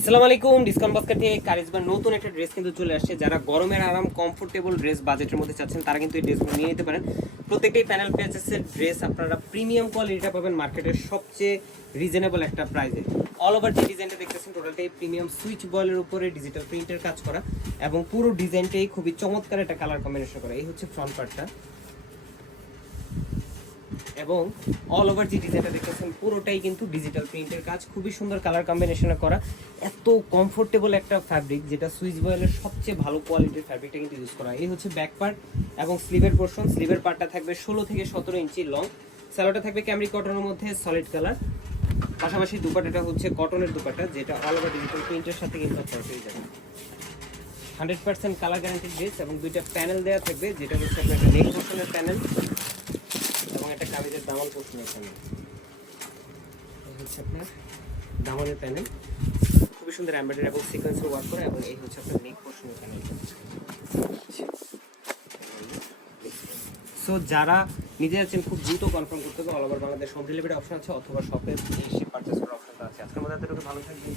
আসসালামু আলাইকুম। Discount basket থেকে কারিজমার নতুন একটা ড্রেস কিন্তু চলে আসছে। যারা গরমের আরাম কমফোর্টেবল ড্রেস বাজেটের মধ্যে চাচ্ছেন তারা কিন্তু এই ড্রেসগুলো নিয়ে নিতে পারেন। প্রত্যেকটাই প্যানেল প্যাচেসের ড্রেস, আপনারা প্রিমিয়াম কোয়ালিটিটা পাবেন মার্কেটের সবচেয়ে রিজনেবল একটা প্রাইসে। অল ওভার যে ডিজাইনটা দেখতেছেন টোটালটাই প্রিমিয়াম সুইচ বয়েলের উপরে ডিজিটাল প্রিন্টের কাজ করা এবং পুরো ডিজাইনটাই খুবই চমৎকার একটা কালার কম্বিনেশন করা। এই হচ্ছে ফ্রন্ট পার্টটা এবং অল ওভার যে ডিজাইনটা দেখতেছেন পুরোটাই কিন্তু ডিজিটাল প্রিন্টের কাজ, খুবই সুন্দর কালার কম্বিনেশনে করা। এত কমফোর্টেবল একটা ফ্যাব্রিক, যেটা সুইচ বয়েলের সবচেয়ে ভালো কোয়ালিটির ফ্যাব্রিকটা কিন্তু ইউজ করা। এই হচ্ছে ব্যাক পার্ট এবং স্লিভের পোর্শন। স্লিভের পার্টটা থাকবে 16 থেকে 17 ইঞ্চি লং। স্যালোটা থাকবে ক্যামরি কটনের মধ্যে সলিড কালার। পাশাপাশি দুপাট্টাটা হচ্ছে কটনের দুপাট্টা, যেটা অল ওভার ডিজিটাল প্রিন্টের সাথে কিন্তু আপনারা পেয়ে যাবেন। 100% কালার গ্যারান্টি ড্রেস এবং দুইটা প্যানেল দেওয়া থাকবে, যেটা হচ্ছে আপনার নেক পোর্শনের প্যানেল এবং একটা কামিজের দামান পোর্শনের প্যানেল। এই হচ্ছে আপনার দামানের প্যানেল, খুবই সুন্দর এমব্রয়ডারি এবং সিকোয়েন্সের ওয়ার্ক করা, এবং এই হচ্ছে আপনার নেক পোর্শনের প্যানেল। সো যারা নিজে যাচ্ছেন খুব দ্রুত কনফার্ম করতে হবে, all over Bangladesh home delivery option আছে অথবা শপে এসে পারচেস করার অপশনটা আছে। আজকের মধ্যে এতটুকু, ভালো থাকবেন।